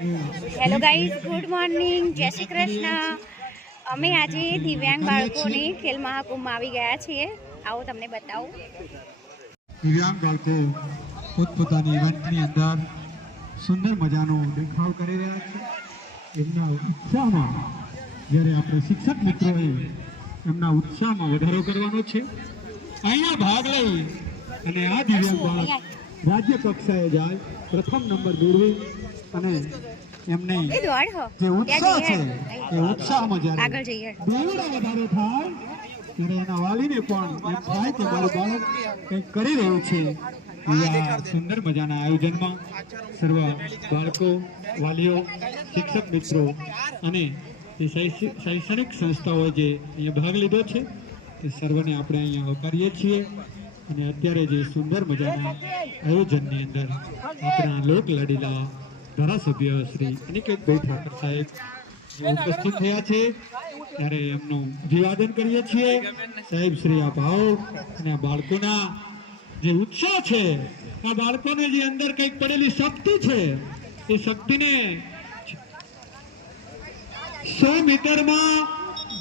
Hello guys, good morning, જય શ્રી કૃષ્ણ. અમે આજે દિવ્યાંગ બાળકોની ખેલ મહાકુંભમાં આવી ગયા છીએ. આવો તમને બતાવું. દિવ્યાંગ બાળકો પોતપોતાની ઇવેન્ટની અંદર સુંદર મજાનો દેખાવ કરી રહ્યા છે. એમના ઉત્સાહમાં જ્યારે આપણે શિક્ષક મિત્રોએ એમના ઉત્સાહમાં વધારો કરવાનો છે. અહીંયા ભાગ લઈ અને આ દિવ્યાંગ બાળક રાજ્ય કક્ષાએ જાય, પ્રથમ નંબર મેળવી અને એમને જે ઉત્સાહ છે એ ઉત્સાહમાં જ્યારે બેવડો વધારો થાય ત્યારે એના વાલીને પણ એમ થાય કે મારું બાળક કંઈક કરી રહ્યું છે. એવા સુંદર મજાના આયોજનમાં સર્વ બાળકો, વાલીઓ, શિક્ષક મિત્રો અને શૈક્ષણિક સંસ્થાઓ જે અહીંયા ભાગ લીધો છે તે સર્વને આપણે અહીંયા આવકારીએ છીએ. અને અત્યારે જે સુંદર મજાના આયોજનની અંદર આપણા લોક લાડીલા ધારાસભ્ય શ્રી અનિકેતભાઈ ઠાકર સાહેબ ઉપસ્થિત થયા છે ત્યારે એમનું અભિવાદન કરીએ છીએ. સાહેબ શ્રી આ ભાવ અને આ બાળકોના જે ઉત્સાહ છે, આ બાળકોને જે અંદર કંઈક પડેલી શક્તિ છે એ શક્તિને 100 મીટરમાં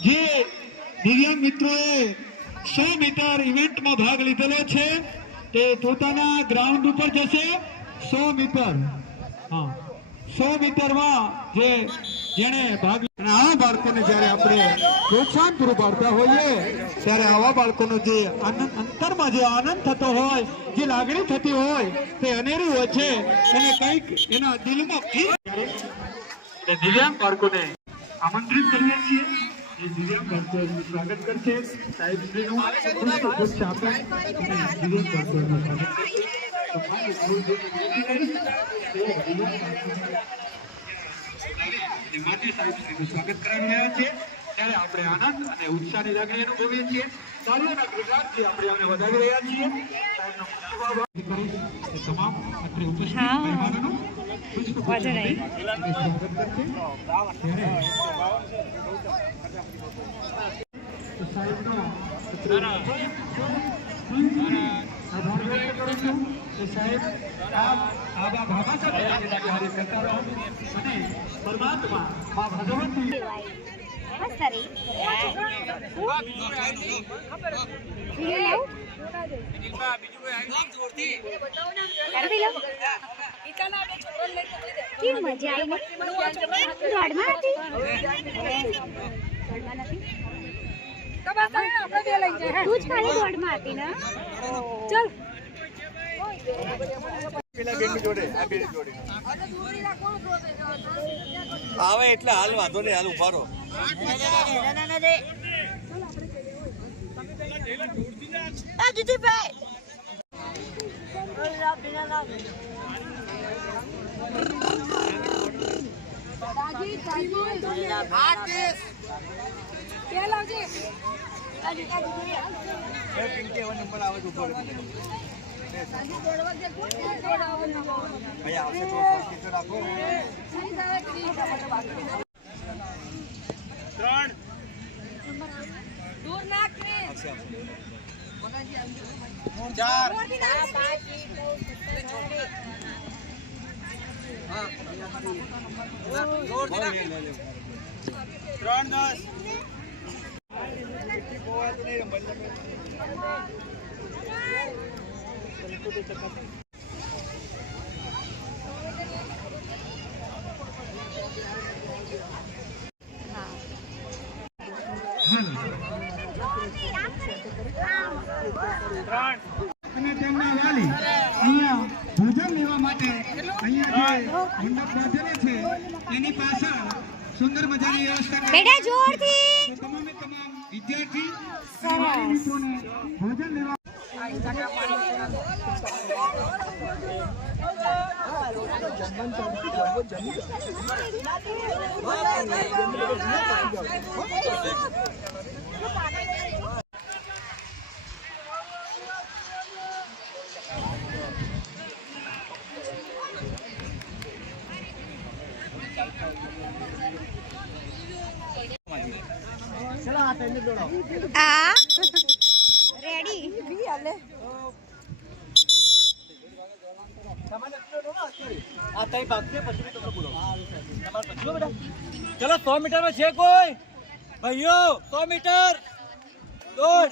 જે દિવ્યાંગ મિત્રોએ 100 મીટર ઇવેન્ટમાં ભાગ લીધેલો છે તે પોતાના ગ્રાઉન્ડ ઉપર જશે. 100 મીટર, હા, 100 મીટરમાં જેણે ભાગ, અને આવા બાળકોને જ્યારે આપણે પ્રોત્સાહન પૂરું પાડતા હોઈએ ત્યારે આવા બાળકોનો જે અંતરમાં જે આનંદ થતો હોય, જે લાગણી થતી હોય તે અનેરી હોય છે. એને કંઈક એના દિલમાં દિવ્યાંગ બાળકોને આમંત્રિત કરીએ છીએ. એ દિવ્યાંગ બાળકોનું સ્વાગત કરશે. સાહેબશ્રીનું પુષ્પ આપે દિવ્યાંગ બાળકોનું સ્વાગત કરશે. માન્ય સાહેબશ્રીનું સ્વાગત કરાવી રહ્યા છે ત્યારે આપણે આનંદ અને ઉત્સાહની લાગણી અનુભવીએ છીએ. તાળીઓના ગગડાટથી આપણે આને વધાવી રહ્યા છીએ. સાહેબનો તમામ અત્રે ઉપસ્થિત મહેમાનોનું પુષ્પ સ્વાગત કરશે. સાહેબનો આભાર વ્યક્ત કરું છું કે સાહેબ આવા ભાભા સાથે કાર્ય કરતા રહો અને પરમાત્મા મા ભગવતી આવે એટલે હાલ વાંધો નહીં, હાલ ઉભા રહો. નંબર આવે ઉભો ભાઈ આવશે તો રાખો. 3 દૂર નાખ ને 4 અને તેમના વાલી અહીંયા ભોજન લેવા માટે અહીંયા જે મંડપ બાંધેલો છે એની પાછળ સુંદર મજાની વ્યવસ્થા બેટા જોરથી તમામે તમામ વિદ્યાર્થી અને મિત્રોને ભોજન લેવા રેડી આ તઈ ભાગશે પછી તમને બોલાવો. તમારે પછી બેટા. ચલો 100 મીટરમાં છે કોઈ ભાઈઓ 100 મીટર દોડ.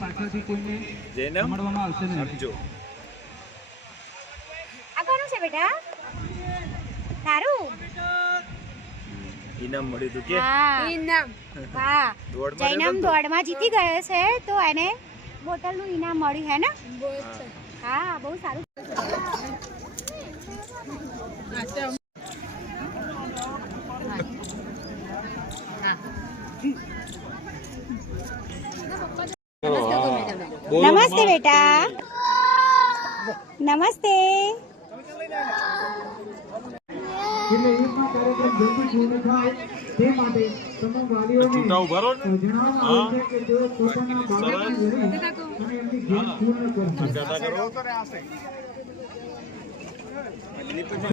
પાછળથી કોઈને જૈનમ મળવામાં આવશે નહીં. સમજો આ કોનું છે બેટા તારું ઇનામ મળ્યું તું કે હા હા દોડમાં જૈનમ જતો હતો? દોડમાં જીતી ગયો છે તો એને બોટલનું ઇનામ મળ્યું હે ને હા બહુ સારું નમસ્તે બેટા નમસ્તે એટલે એકમાં કાર્યક્રમ જલ્દી પૂર્ણ થાય તે માટે તમામ વાલીઓને જણાવવામાં આવે છે કે તેઓ પોતાના બાળકને લઈ અને એમની ગેમ પૂર્ણ કરશે.